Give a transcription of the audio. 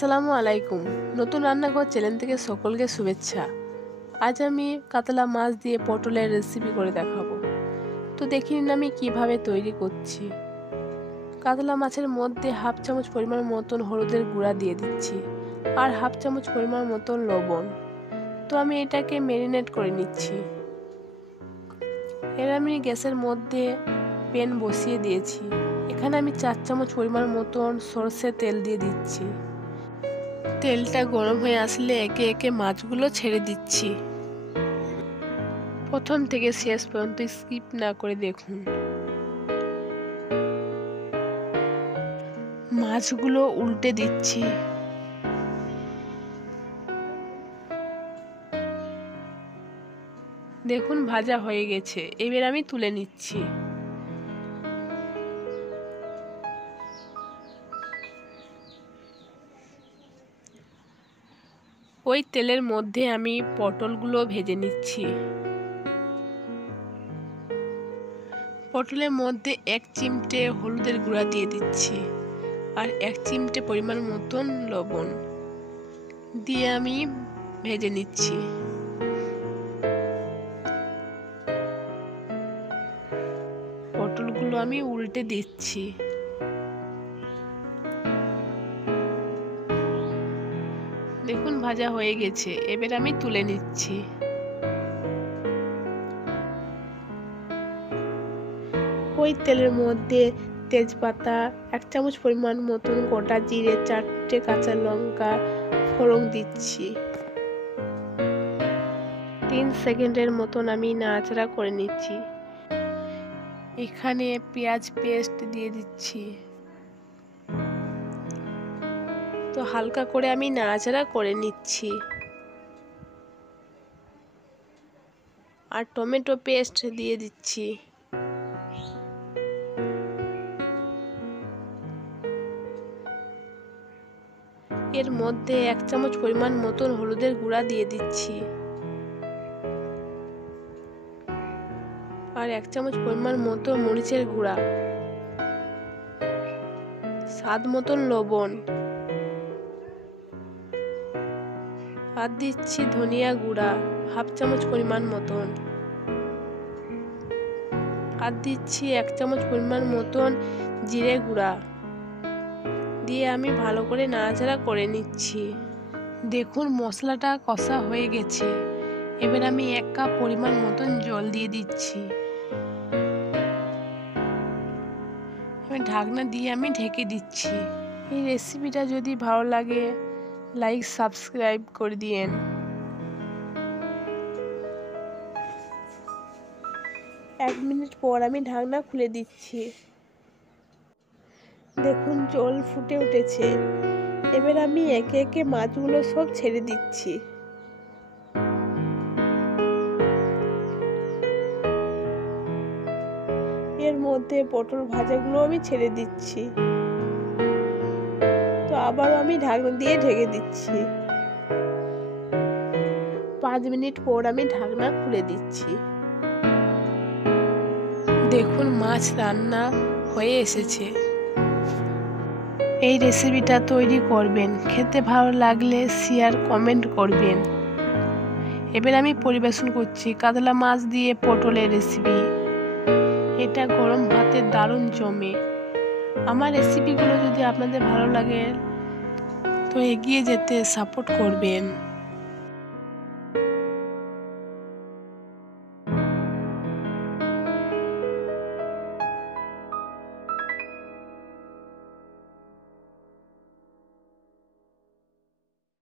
আসসালামু আলাইকুম। নতুন রান্নাঘর চ্যানেল থেকে সকলকে শুভেচ্ছা। আজ আমি কাতলা মাছ দিয়ে পটলের রেসিপি করে দেখাবো। তো দেখে নিন আমি কিভাবে তৈরি করছি। কাতলা মাছের মধ্যে হাফ চামচ পরিমাণ মতন হলুদের গুঁড়া দিয়ে দিচ্ছি আর হাফ চামচ পরিমাণ মতন লবণ। তো আমি এটাকে ম্যারিনেট করে নিচ্ছি। এর আমি গ্যাসের মধ্যে প্যান বসিয়ে দিয়েছি। এখানে আমি 4 চামচ পরিমাণ মতন সরষের তেল দিয়ে দিচ্ছি। তেলটা গরম হয়ে আসলে একে একে মাছগুলো ছেড়ে দিচ্ছি। প্রথম থেকে শেষ পর্যন্ত স্কিপ না করে দেখুন। মাছগুলো উল্টে দিচ্ছি। দেখুন ভাজা হয়ে গেছে, এবার আমি তুলে নিচ্ছি। ওই তেলের মধ্যে আমি পটলগুলো ভেজে নিচ্ছি। পটলের মধ্যে 1 চিমটে হলুদের গুঁড়া দিয়ে দিচ্ছি আর 1 চিমটে পরিমাণ মতন লবণ দিয়ে আমি ভেজে নিচ্ছি। পটলগুলো আমি উল্টে দিচ্ছি। দেখুন ভাজা হয়ে গেছে, এবার আমি তুলে নিচ্ছি। ওই তেলের মধ্যে তেজপাতা, 1 চামচ পরিমাণ মতন গোটা জিরে, 4টে কাঁচা লঙ্কা ফোড়ন দিচ্ছি। 3 সেকেন্ডের মতন আমি নাড়াচাড়া করে নিচ্ছি। এখানে পেঁয়াজ পেস্ট দিয়ে দিচ্ছি। তো হালকা করে আমি নাড়াচাড়া করে নিচ্ছি। আর টমেটো পেস্ট দিয়ে দিচ্ছি। এর মধ্যে 1 চামচ পরিমাণ মতন হলুদের গুঁড়া দিয়ে দিচ্ছি আর 1 চামচ পরিমাণ মতো মরিচের গুঁড়া, স্বাদ মতন লবণ, আর দিচ্ছি ধনিয়া গুঁড়া হাফ চামচ পরিমাণ মতন, আর দিচ্ছি 1 চামচ পরিমাণ মতন জিরে গুঁড়া দিয়ে আমি ভালো করে নাড়াচাড়া করে নিচ্ছি। দেখুন মশলাটা কষা হয়ে গেছে, এবার আমি 1 কাপ পরিমাণ মতন জল দিয়ে দিচ্ছি। এবার ঢাকনা দিয়ে আমি ঢেকে দিচ্ছি। এই রেসিপিটা যদি ভালো লাগে লাইক সাবস্ক্রাইব করে দিয়েন। 1 মিনিট পর আমি ঢাকনা খুলে দিচ্ছি। দেখুন জল ফুটে উঠেছে, এবার আমি একে একে মাছগুলো সব ছেড়ে দিচ্ছি। এর মধ্যে পটল ভাজাগুলো আমি ছেড়ে দিচ্ছি। তো আবারও আমি ঢাকনা দিয়ে ঢেকে দিচ্ছি। 5 মিনিট পর আমি ঢাকনা খুলে দিচ্ছি। দেখুন মাছ রান্না হয়ে এসেছে। এই রেসিপিটা তৈরি করবেন, খেতে ভালো লাগলে শেয়ার কমেন্ট করবেন। এবার আমি পরিবেশন করছি কাতলা মাছ দিয়ে পটলের রেসিপি। এটা গরম ভাতে দারুণ জমে। আমার রেসিপিগুলো যদি আপনাদের ভালো লাগে তো এগিয়ে যেতে সাপোর্ট করবেন।